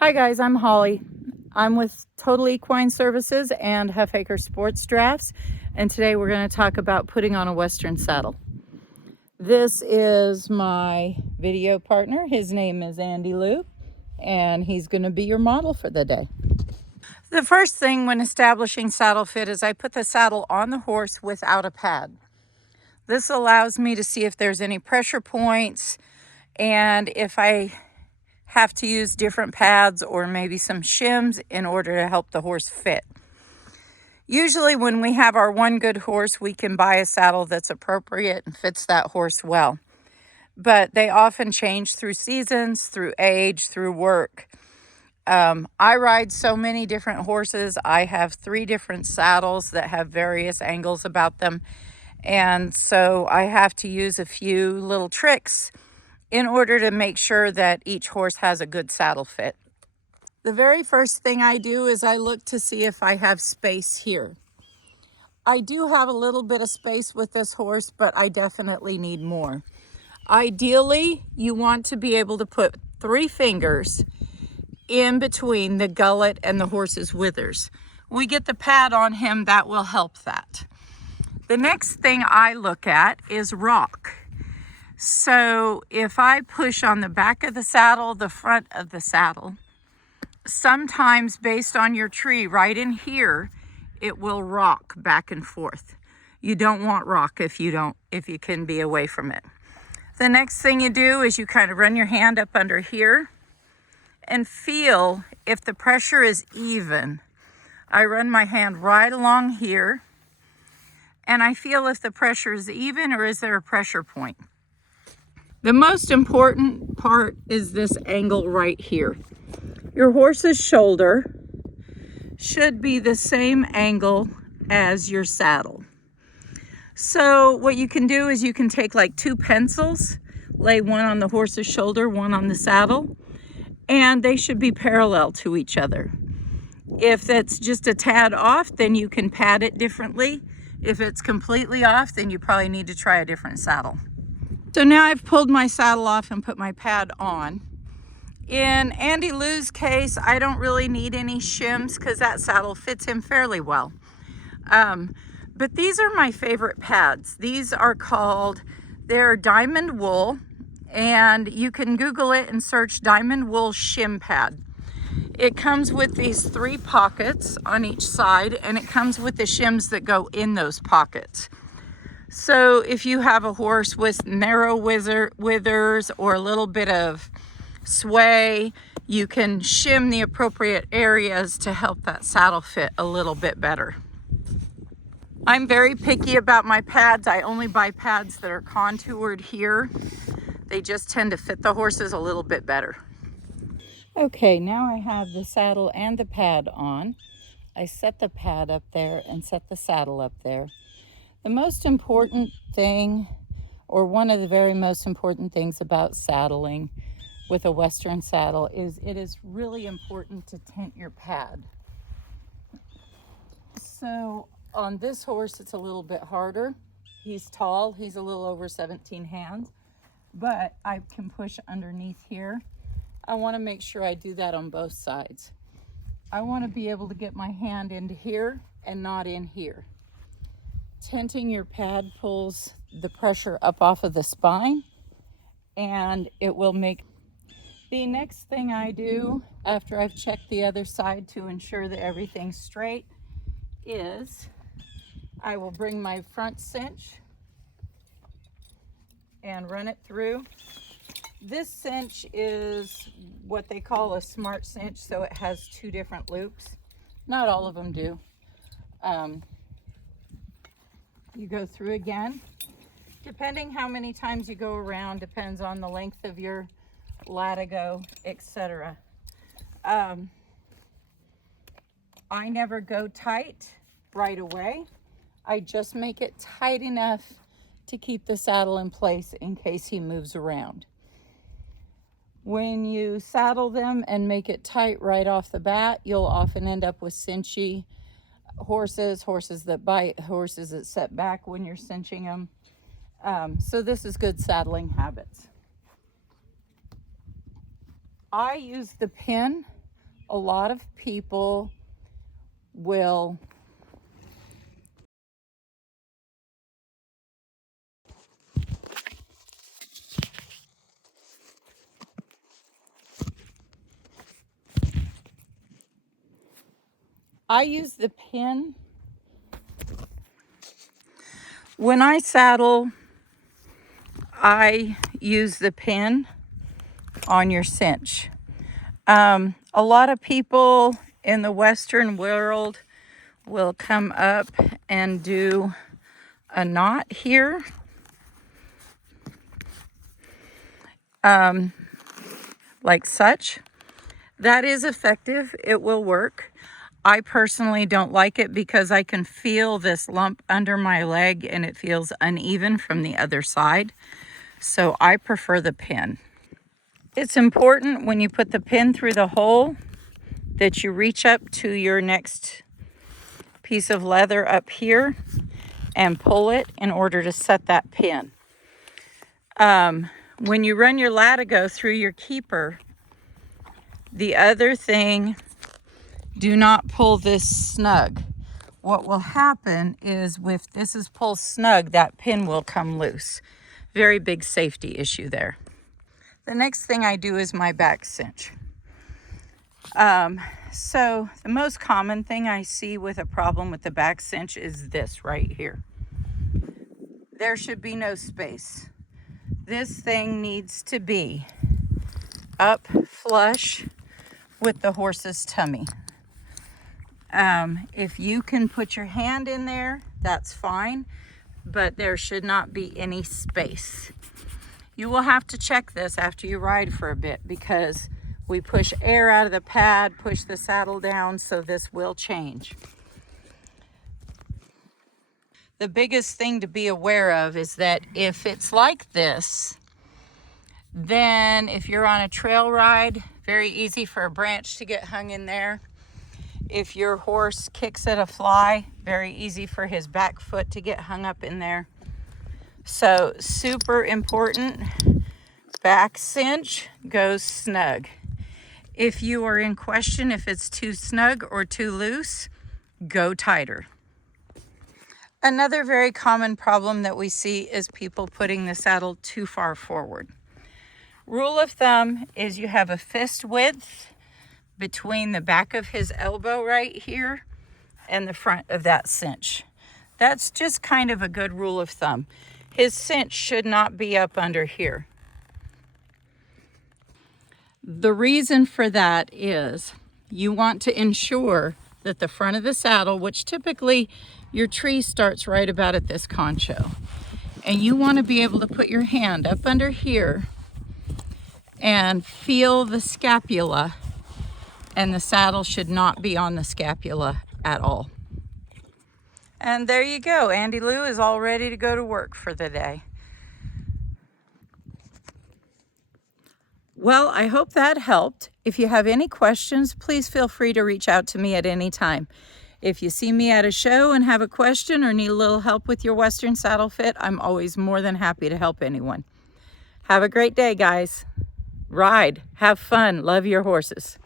Hi guys, I'm Holly. I'm with Total Equine Services and Half-Acre Sports Drafts, and today we're going to talk about putting on a Western saddle. This is my video partner. His name is Andy Lou, and he's going to be your model for the day. The first thing when establishing saddle fit is I put the saddle on the horse without a pad. This allows me to see if there's any pressure points and if I have to use different pads or maybe some shims in order to help the horse fit. Usually when we have our one good horse, we can buy a saddle that's appropriate and fits that horse well. But they often change through seasons, through age, through work. I ride so many different horses. I have 3 different saddles that have various angles about them. And so I have to use a few little tricks in order to make sure that each horse has a good saddle fit. The very first thing I do is I look to see if I have space here. I do have a little bit of space with this horse, but I definitely need more. Ideally, you want to be able to put 3 fingers in between the gullet and the horse's withers. When we get the pad on him, that will help that. The next thing I look at is rock. So if I push on the back of the saddle, the front of the saddle, sometimes based on your tree right in here, it will rock back and forth. You don't want rock if you can be away from it. The next thing you do is you kind of run your hand up under here and feel if the pressure is even. I run my hand right along here and I feel if the pressure is even or is there a pressure point. The most important part is this angle right here. Your horse's shoulder should be the same angle as your saddle. So what you can do is you can take like 2 pencils, lay one on the horse's shoulder, one on the saddle, and they should be parallel to each other. If it's just a tad off, then you can pad it differently. If it's completely off, then you probably need to try a different saddle. So now I've pulled my saddle off and put my pad on. In Andy Lou's case, I don't really need any shims because that saddle fits him fairly well. But these are my favorite pads. These are they're diamond wool, and you can Google it and search diamond wool shim pad. It comes with these 3 pockets on each side, and it comes with the shims that go in those pockets. So if you have a horse with narrow withers or a little bit of sway, you can shim the appropriate areas to help that saddle fit a little bit better. I'm very picky about my pads. I only buy pads that are contoured here. They just tend to fit the horses a little bit better. Okay, now I have the saddle and the pad on. I set the pad up there and set the saddle up there. The most important thing, or one of the very most important things about saddling with a Western saddle is it is really important to tent your pad. So on this horse, it's a little bit harder. He's tall, he's a little over 17 hands, but I can push underneath here. I want to make sure I do that on both sides. I want to be able to get my hand into here and not in here. Tenting your pad pulls the pressure up off of the spine, and it will make. The next thing I do after I've checked the other side to ensure that everything's straight is I will bring my front cinch and run it through. This cinch is what they call a smart cinch, so it has 2 different loops. Not all of them do. You go through again. Depending how many times you go around depends on the length of your latigo, etc. I never go tight right away. I just make it tight enough to keep the saddle in place in case he moves around. When you saddle them and make it tight right off the bat, you'll often end up with cinchy horses that bite, horses that set back when you're cinching them. So this is good saddling habits. I use the pin a lot of people will I use the pin. When I saddle, I use the pin on your cinch. A lot of people in the Western world will come up and do a knot here. Like such. That is effective. It will work. I personally don't like it because I can feel this lump under my leg and it feels uneven from the other side. So I prefer the pin. It's important when you put the pin through the hole that you reach up to your next piece of leather up here and pull it in order to set that pin. When you run your latigo through your keeper, the other thing, do not pull this snug. What will happen is if this is pulled snug, that pin will come loose. Very big safety issue there. The next thing I do is my back cinch. So the most common thing I see with a problem with the back cinch is this right here. There should be no space. This thing needs to be up flush with the horse's tummy. If you can put your hand in there, that's fine, but there should not be any space. You will have to check this after you ride for a bit because we push air out of the pad, push the saddle down, so this will change. The biggest thing to be aware of is that if it's like this, then if you're on a trail ride, very easy for a branch to get hung in there. If your horse kicks at a fly, very easy for his back foot to get hung up in there. So super important, back cinch goes snug. If you are in question if it's too snug or too loose, go tighter. Another very common problem that we see is people putting the saddle too far forward. Rule of thumb is you have a fist width between the back of his elbow right here and the front of that cinch. That's just kind of a good rule of thumb. His cinch should not be up under here. The reason for that is you want to ensure that the front of the saddle, which typically your tree starts right about at this concho, and you want to be able to put your hand up under here and feel the scapula, and the saddle should not be on the scapula at all. And there you go. Andy Lou is all ready to go to work for the day. Well, I hope that helped. If you have any questions, please feel free to reach out to me at any time. If you see me at a show and have a question or need a little help with your Western saddle fit, I'm always more than happy to help anyone. Have a great day, guys. Ride, have fun, love your horses.